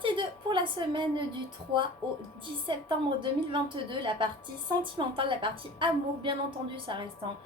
Partie 2 pour la semaine du 3 au 10 septembre 2022, la partie sentimentale, la partie amour, bien entendu, ça reste un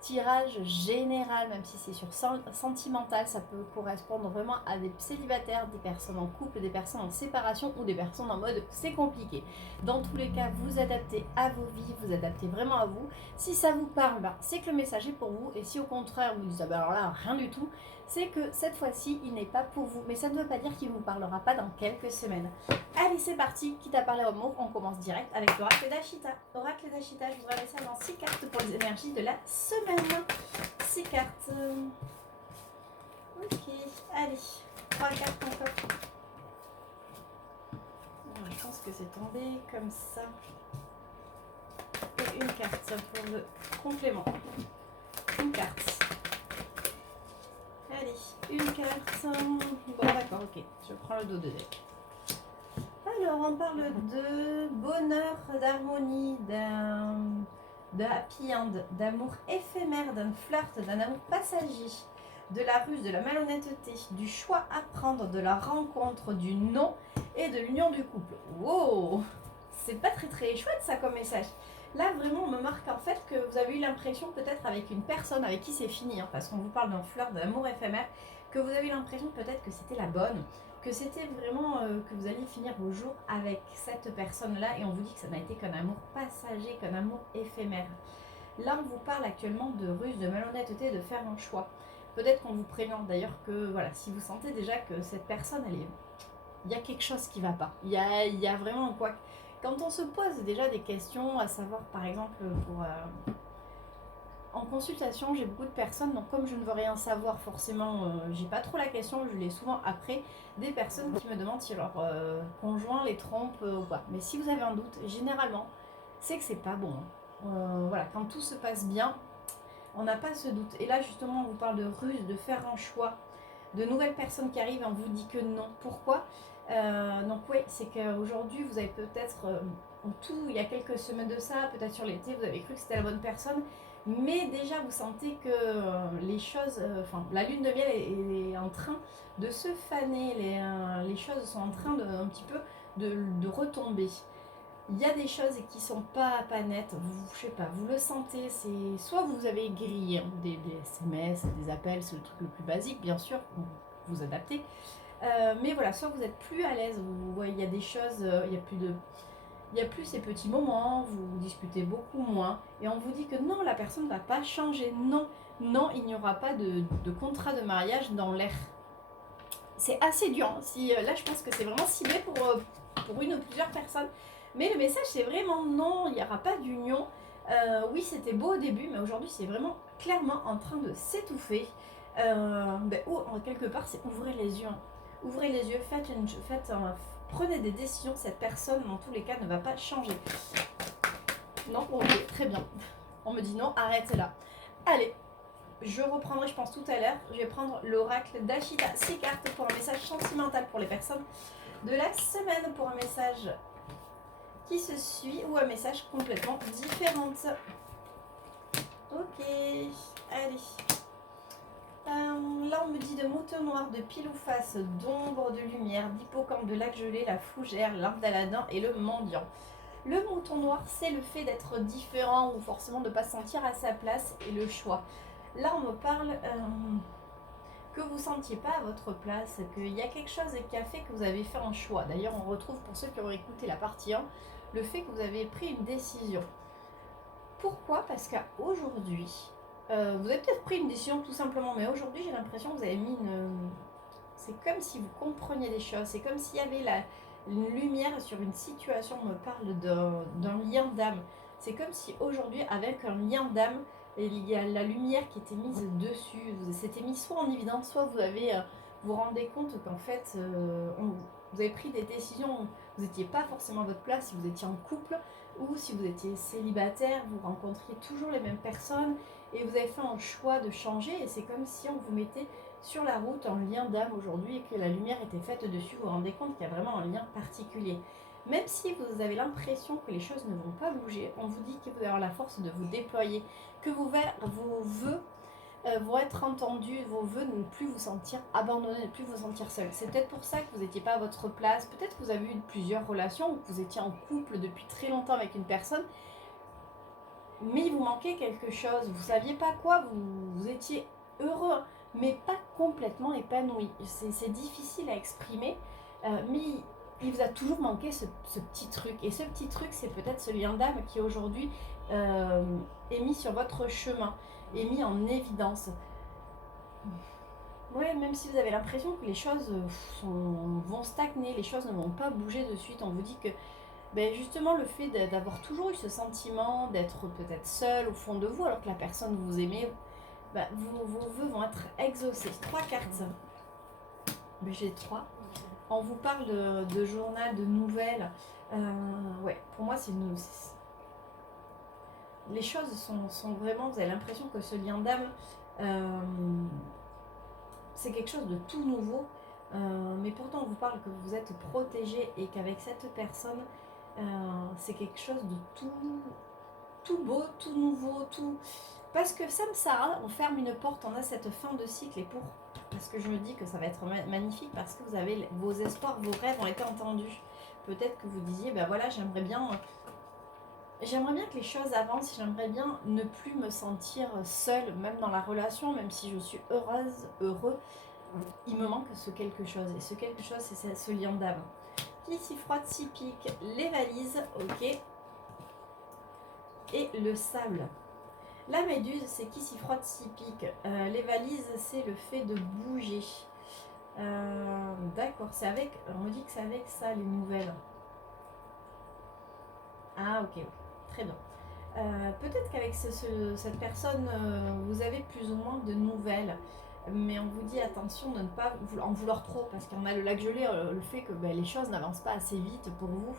tirage général, même si c'est sur sentimental, ça peut correspondre vraiment à des célibataires, des personnes en couple, des personnes en séparation ou des personnes en mode c'est compliqué. Dans tous les cas, vous adaptez à vos vies, vous adaptez vraiment à vous. Si ça vous parle, c'est que le message est pour vous, et si au contraire vous dites alors là rien du tout, c'est que cette fois-ci il n'est pas pour vous, mais ça ne veut pas dire qu'il ne vous parlera pas dans quelques semaines. Allez, c'est parti, quitte à parler amour, on commence direct avec l'oracle d'Ashita. L'oracle d'Ashita, je voudrais laisser avant 6 cartes pour les énergies de la semaine. 6 cartes. Ok, allez, 3 cartes encore. Je pense que c'est tombé comme ça. Et une carte pour le complément. Une carte. Allez, une carte. Bon, d'accord, ok. Je prends le dos de deck. Alors, on parle de bonheur, d'harmonie, de happy end, d'amour éphémère, d'un flirt, d'un amour passager, de la ruse, de la malhonnêteté, du choix à prendre, de la rencontre, du non et de l'union du couple. Wow! C'est pas très très chouette ça comme message. Là vraiment on me marque en fait que vous avez eu l'impression peut-être avec une personne avec qui c'est fini, parce qu'on vous parle d'un flirt, d'un amour éphémère, que vous avez eu l'impression peut-être que c'était la bonne, que c'était vraiment que vous alliez finir vos jours avec cette personne-là, et on vous dit que ça n'a été qu'un amour passager, qu'un amour éphémère. Là, on vous parle actuellement de ruse, de malhonnêteté, de faire un choix. Peut-être qu'on vous prévient d'ailleurs que voilà, si vous sentez déjà que cette personne, il y a quelque chose qui ne va pas. Il y a vraiment quoi. Quand on se pose déjà des questions, à savoir par exemple en consultation, j'ai beaucoup de personnes, donc comme je ne veux rien savoir forcément, j'ai pas trop la question, je l'ai souvent après, des personnes qui me demandent si leur conjoint les trompe ou pas. Mais si vous avez un doute, généralement, c'est que c'est pas bon. Voilà, quand tout se passe bien, on n'a pas ce doute. Et là justement, on vous parle de ruse, de faire un choix, de nouvelles personnes qui arrivent, on vous dit que non. Pourquoi donc oui, c'est qu'aujourd'hui, vous avez peut-être, en tout, il y a quelques semaines de ça, peut-être sur l'été, vous avez cru que c'était la bonne personne, mais déjà vous sentez que les choses, la lune de miel est en train de se faner, les choses sont en train de, un petit peu de retomber. Il y a des choses qui sont pas nettes, je sais pas, vous le sentez, c'est soit vous avez grillé des SMS, des appels, c'est le truc le plus basique, bien sûr, vous adaptez. Mais voilà, soit vous êtes plus à l'aise, vous voyez, il y a des choses, il y a plus ces petits moments, vous discutez beaucoup moins, et on vous dit que non, la personne ne va pas changer, non, il n'y aura pas de contrat de mariage dans l'air. C'est assez dur, hein. Là je pense que c'est vraiment ciblé pour une ou plusieurs personnes, mais le message c'est vraiment non, il n'y aura pas d'union. Oui, c'était beau au début, mais aujourd'hui c'est vraiment clairement en train de s'étouffer. Ou quelque part c'est ouvrez les yeux. Ouvrez les yeux, prenez des décisions, cette personne dans tous les cas ne va pas changer. Non, ok, très bien. On me dit non, arrête là. Allez, je reprendrai je pense tout à l'heure, je vais prendre l'oracle d'Ashita, 6 cartes pour un message sentimental pour les personnes de la semaine, pour un message qui se suit ou un message complètement différent. Ok, allez. Là on me dit de moutons noirs, de pile ou face, d'ombre, de lumière, d'hippocampe, de lac gelé, la fougère, l'arbre d'Aladin et le mendiant. Le mouton noir, c'est le fait d'être différent ou forcément de ne pas se sentir à sa place et le choix. Là on me parle que vous ne sentiez pas à votre place, qu'il y a quelque chose qui a fait que vous avez fait un choix. D'ailleurs on retrouve pour ceux qui ont écouté la partie 1, le fait que vous avez pris une décision. Pourquoi ? Parce qu'aujourd'hui, vous avez peut-être pris une décision tout simplement, mais aujourd'hui j'ai l'impression que vous avez mis une... C'est comme si vous compreniez des choses, c'est comme s'il y avait une lumière sur une situation, on me parle d'un lien d'âme. C'est comme si aujourd'hui, avec un lien d'âme, il y a la lumière qui était mise dessus, c'était mis soit en évidence, soit vous rendez compte qu'en fait, vous avez pris des décisions, vous n'étiez pas forcément à votre place, si vous étiez en couple, ou si vous étiez célibataire, vous rencontriez toujours les mêmes personnes, et vous avez fait un choix de changer, et c'est comme si on vous mettait sur la route en lien d'âme aujourd'hui et que la lumière était faite dessus, vous vous rendez compte qu'il y a vraiment un lien particulier. Même si vous avez l'impression que les choses ne vont pas bouger, on vous dit que vous allez avoir la force de vous déployer, que vos vœux vont être entendus, vos vœux, ne plus vous sentir abandonné, ne plus vous sentir seul. C'est peut-être pour ça que vous n'étiez pas à votre place, peut-être que vous avez eu plusieurs relations, ou que vous étiez en couple depuis très longtemps avec une personne, mais il vous manquait quelque chose, vous saviez pas quoi, vous étiez heureux, mais pas complètement épanoui. C'est difficile à exprimer, mais il vous a toujours manqué ce petit truc. Et ce petit truc, c'est peut-être ce lien d'âme qui aujourd'hui est mis sur votre chemin, est mis en évidence. Ouais, même si vous avez l'impression que les choses vont stagner, les choses ne vont pas bouger de suite, on vous dit que ben justement, le fait d'avoir toujours eu ce sentiment d'être peut-être seul au fond de vous, alors que la personne vous aimait, ben, vos vœux vont être exaucés. 3 cartes. Ben, j'ai 3. On vous parle de journal, de nouvelles. Ouais, pour moi, les choses sont vraiment... Vous avez l'impression que ce lien d'âme, c'est quelque chose de tout nouveau. Mais pourtant, on vous parle que vous êtes protégé et qu'avec cette personne... c'est quelque chose de tout beau, tout nouveau, tout... Parce que samsara, on ferme une porte, on a cette fin de cycle, et parce que je me dis que ça va être magnifique, parce que vous avez vos espoirs, vos rêves ont été entendus. Peut-être que vous disiez, ben voilà, j'aimerais bien que les choses avancent, j'aimerais bien ne plus me sentir seule, même dans la relation, même si je suis heureuse, heureux, il me manque ce quelque chose, et ce quelque chose, c'est ce lien d'âme. Qui s'y frotte, s'y pique, les valises, ok. Et le sable. La méduse, c'est qui s'y frotte, s'y pique. Les valises, c'est le fait de bouger. D'accord, on me dit que c'est avec ça les nouvelles. Ah, ok, très bien. Peut-être qu'avec cette personne, vous avez plus ou moins de nouvelles. Mais on vous dit attention de ne pas en vouloir trop, parce qu'on a le lac gelé, le fait que les choses n'avancent pas assez vite pour vous.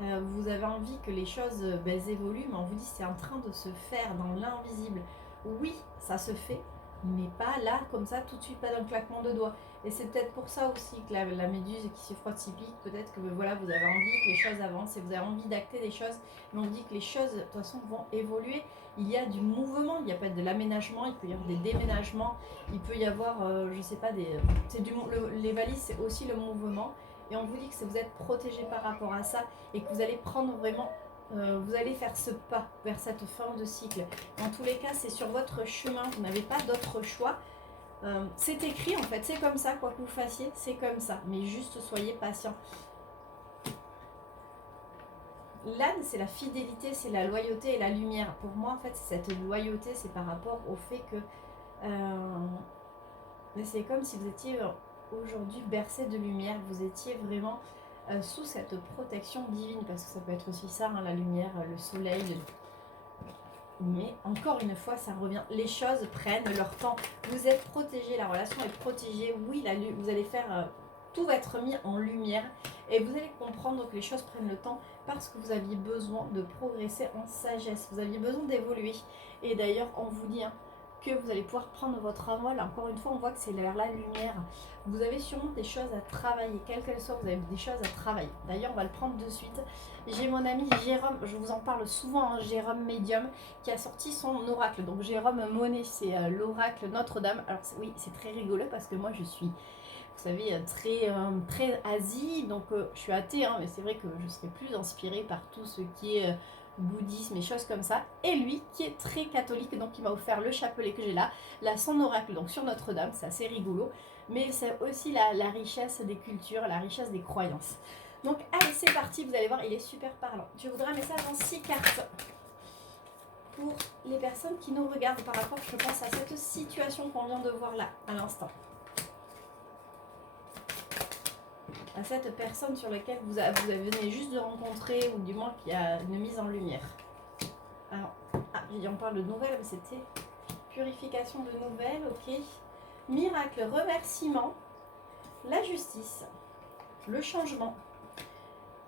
Vous avez envie que les choses évoluent, mais on vous dit c'est en train de se faire dans l'invisible. Oui, ça se fait, mais pas là, comme ça, tout de suite, pas d'un claquement de doigts. Et c'est peut-être pour ça aussi que la méduse qui s'y frotte s'y pique, peut-être que voilà, vous avez envie que les choses avancent et vous avez envie d'acter des choses, mais on dit que les choses, de toute façon, vont évoluer. Il y a du mouvement, il n'y a pas de l'aménagement, il peut y avoir des déménagements, il peut y avoir, je sais pas, les valises, c'est aussi le mouvement. Et on vous dit que vous êtes protégé par rapport à ça et que vous allez prendre vraiment, vous allez faire ce pas vers cette fin de cycle. Dans tous les cas, c'est sur votre chemin, vous n'avez pas d'autre choix. C'est écrit en fait, c'est comme ça, quoi que vous fassiez, c'est comme ça. Mais juste soyez patient. L'âne, c'est la fidélité, c'est la loyauté et la lumière. Pour moi, en fait, cette loyauté, c'est par rapport au fait que c'est comme si vous étiez aujourd'hui bercé de lumière, vous étiez vraiment sous cette protection divine, parce que ça peut être aussi ça, hein, la lumière, le soleil. Mais encore une fois, ça revient. Les choses prennent leur temps. Vous êtes protégé, la relation est protégée. Oui, vous allez faire... tout va être mis en lumière et vous allez comprendre que les choses prennent le temps parce que vous aviez besoin de progresser en sagesse. Vous aviez besoin d'évoluer. Et d'ailleurs, on vous dit... que vous allez pouvoir prendre votre envol. Encore une fois, on voit que c'est vers la lumière. Vous avez sûrement des choses à travailler, quelles qu'elles soient, vous avez des choses à travailler. D'ailleurs, on va le prendre de suite. J'ai mon ami Jérôme, je vous en parle souvent, hein, Jérôme Médium, qui a sorti son oracle. Donc Jérôme Monet, c'est l'oracle Notre-Dame. Alors oui, c'est très rigolo parce que moi je suis, vous savez, très Asie, donc je suis athée, hein, mais c'est vrai que je serais plus inspirée par tout ce qui est... bouddhisme et choses comme ça, et lui qui est très catholique, donc il m'a offert le chapelet que j'ai là son oracle donc sur Notre-Dame, c'est assez rigolo, mais c'est aussi la richesse des cultures, la richesse des croyances. Donc allez, c'est parti, vous allez voir, il est super parlant. Je voudrais un message en 6 cartes pour les personnes qui nous regardent par rapport, je pense, à cette situation qu'on vient de voir là, à l'instant. À cette personne sur laquelle vous venez juste de rencontrer, ou du moins qui a une mise en lumière. Alors, on parle de nouvelles, mais c'était purification de nouvelles, ok. Miracle, remerciement, la justice, le changement,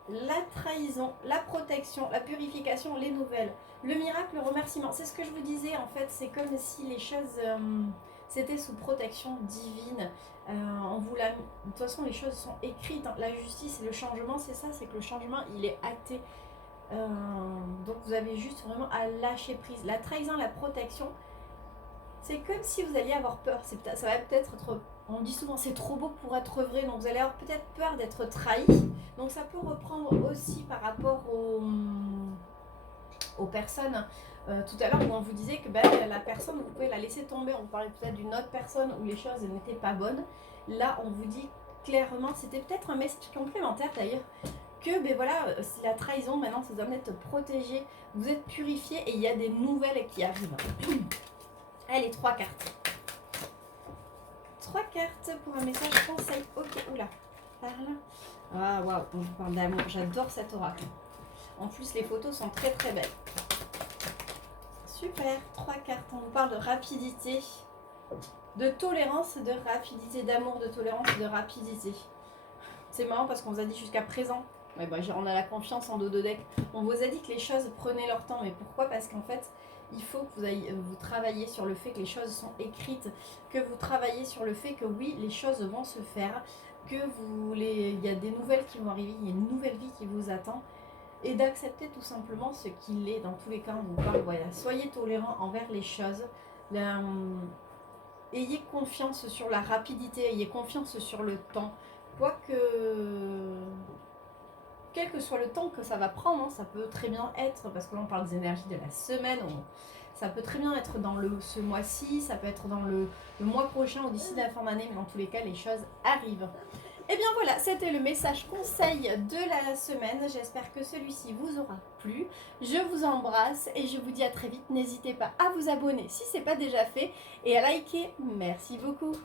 la trahison, la protection, la purification, les nouvelles. Le miracle, le remerciement, c'est ce que je vous disais en fait, c'est comme si les choses... c'était sous protection divine. De toute façon, les choses sont écrites. Hein. La justice et le changement, c'est ça, c'est que le changement, il est acté. Donc, vous avez juste vraiment à lâcher prise. La trahison, la protection, C'est comme si vous alliez avoir peur. Ça va peut-être être. On dit souvent c'est trop beau pour être vrai, donc vous allez avoir peut-être peur d'être trahi. Donc ça peut reprendre aussi par rapport aux personnes. Tout à l'heure où on vous disait que la personne, vous pouvez la laisser tomber. On parlait peut-être d'une autre personne où les choses n'étaient pas bonnes. Là, on vous dit clairement, c'était peut-être un message complémentaire d'ailleurs, que c'est la trahison. Maintenant, vous en êtes protégé, vous êtes purifié et il y a des nouvelles qui arrivent. Allez, 3 cartes. 3 cartes pour un message conseil. Ok, oula. Parle. Ah, waouh, on vous parle d'amour. J'adore cet oracle. En plus, les photos sont très très belles. Super, 3 cartes. On vous parle de rapidité, de tolérance, de rapidité, d'amour, de tolérance, de rapidité. C'est marrant parce qu'on vous a dit jusqu'à présent, on a la confiance en dos de deck. On vous a dit que les choses prenaient leur temps. Mais pourquoi? Parce qu'en fait, il faut que vous travaillez sur le fait que les choses sont écrites, que vous travaillez sur le fait que oui, les choses vont se faire, que il y a des nouvelles qui vont arriver, il y a une nouvelle vie qui vous attend. Et d'accepter tout simplement ce qu'il est. Dans tous les cas, on vous parle, voilà, soyez tolérants envers les choses. Ayez confiance sur la rapidité, ayez confiance sur le temps. Quoique, quel que soit le temps que ça va prendre, ça peut très bien être, parce que là on parle des énergies de la semaine, ça peut très bien être dans ce mois-ci, ça peut être dans le mois prochain ou d'ici la fin d'année, mais dans tous les cas, les choses arrivent. Et bien voilà, c'était le message conseil de la semaine. J'espère que celui-ci vous aura plu. Je vous embrasse et je vous dis à très vite. N'hésitez pas à vous abonner si ce n'est pas déjà fait et à liker. Merci beaucoup.